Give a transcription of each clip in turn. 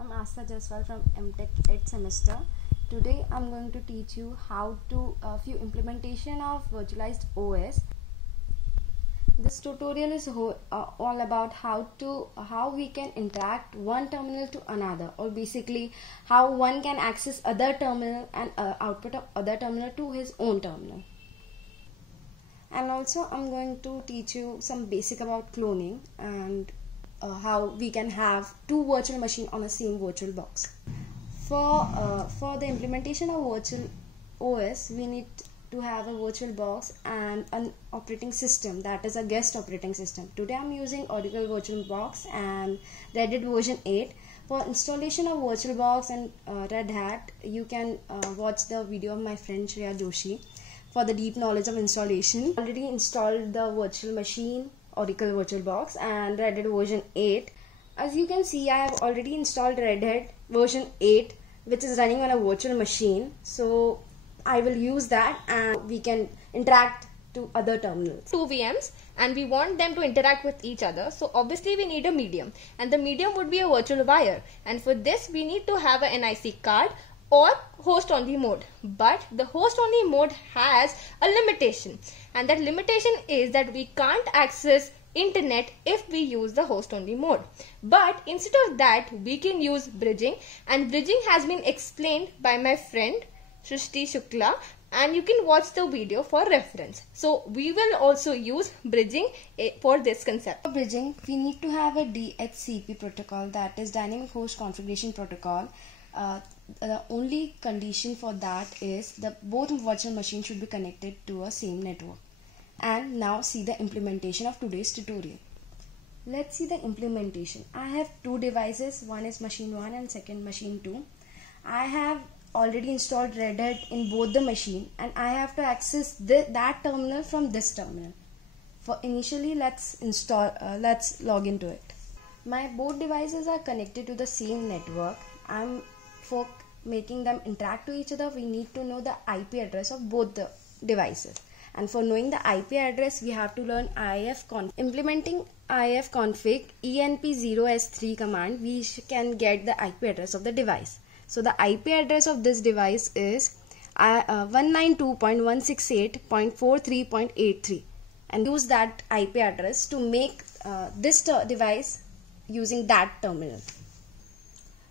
I'm Aastha Jayswal from MTech 8th semester. Today I'm going to teach you how to few implementation of virtualized OS. This tutorial is all about how we can interact one terminal to another, or basically how one can access other terminal and output of other terminal to his own terminal. And also I'm going to teach you some basic about cloning and how we can have two virtual machines on the same virtual box. For the implementation of virtual OS, we need to have a virtual box and an operating system, that is a guest operating system. Today I'm using Oracle VirtualBox and Red Hat version 8. For installation of VirtualBox and Red Hat, you can watch the video of my friend Shreya Joshi for the deep knowledge of installation. Already installed the virtual machine, Oracle VirtualBox and Red Hat version 8. As you can see, I have already installed Red Hat version 8, which is running on a virtual machine. So I will use that and we can interact to other terminals. Two VMs and we want them to interact with each other. So obviously we need a medium, and the medium would be a virtual wire. And for this we need to have an NIC card or host only mode. But the host only mode has a limitation, and that limitation is that we can't access internet if we use the host only mode. But instead of that, we can use bridging, and bridging has been explained by my friend Srishti Shukla, and you can watch the video for reference. So we will also use bridging for this concept. For bridging, we need to have a DHCP protocol, that is Dynamic Host Configuration Protocol. The only condition for that is that both virtual machines should be connected to a same network. And now see the implementation of today's tutorial. Let's see the implementation. I have two devices, one is machine 1 and second machine 2. I have already installed Red Hat in both the machine, and I have to access that terminal from this terminal. For initially, let's log into it. My both devices are connected to the same network. For making them interact to each other, we need to know the IP address of both the devices. And for knowing the IP address, we have to learn ifconfig. Implementing ifconfig enp0s3 command, we can get the IP address of the device. So the IP address of this device is 192.168.43.83, and use that IP address to make this device using that terminal.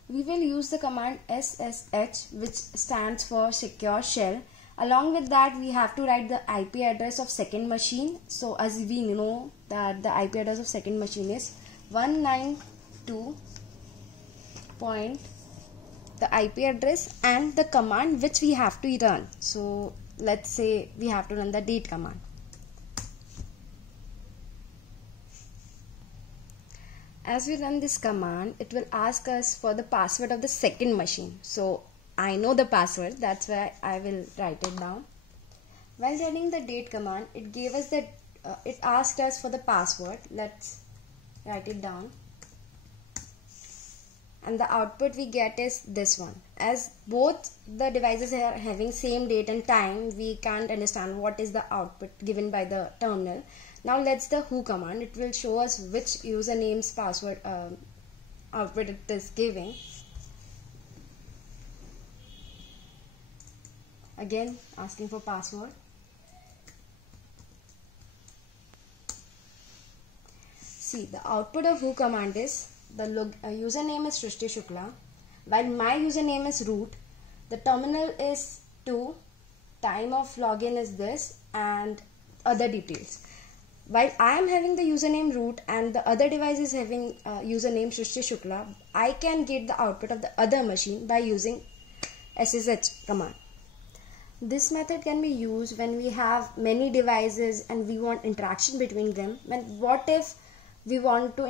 We will use the command SSH, which stands for Secure Shell. Along with that, we have to write the IP address of second machine. So as we know that the IP address of second machine is 192. The IP address and the command which we have to run. So let's say we have to run the date command. As we run this command, it will ask us for the password of the second machine. So I know the password, that's why I will write it down. While running the date command, it gave us that it asked us for the password. Let's write it down. And the output we get is this one. As both the devices are having same date and time, we can't understand what is the output given by the terminal. Now let's the who command. It will show us which username's password output it is giving. Again asking for password. See, the output of who command is the username is Srishti Shukla, while my username is root, the terminal is 2, time of login is this, and other details. While I am having the username root and the other device is having username Srishti Shukla, I can get the output of the other machine by using SSH command. This method can be used when we have many devices and we want interaction between them. What if we want to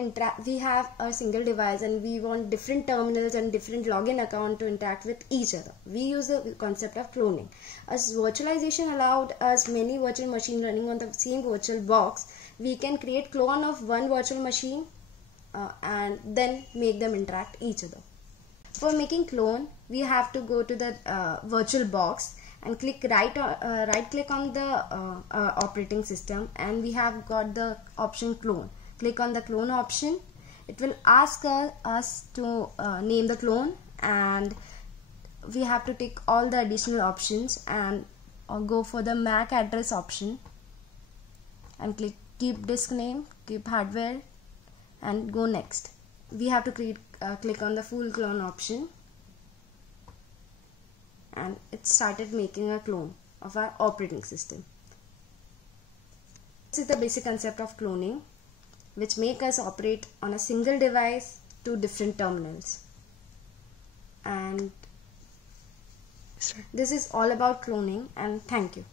we have a single device and we want different terminals and different login account to interact with each other? We use the concept of cloning. As virtualization allowed us many virtual machines running on the same virtual box, we can create clone of one virtual machine and then make them interact each other. For making clone, we have to go to the virtual box and click right click on the operating system, and we have got the option clone. Click on the clone option. it will ask us to name the clone, and we have to take all the additional options and go for the MAC address option and click keep disk name, keep hardware, and go next. We have to click on the full clone option, and it started making a clone of our operating system. This is the basic concept of cloning, which make us operate on a single device to different terminals. And this is all about cloning, and thank you.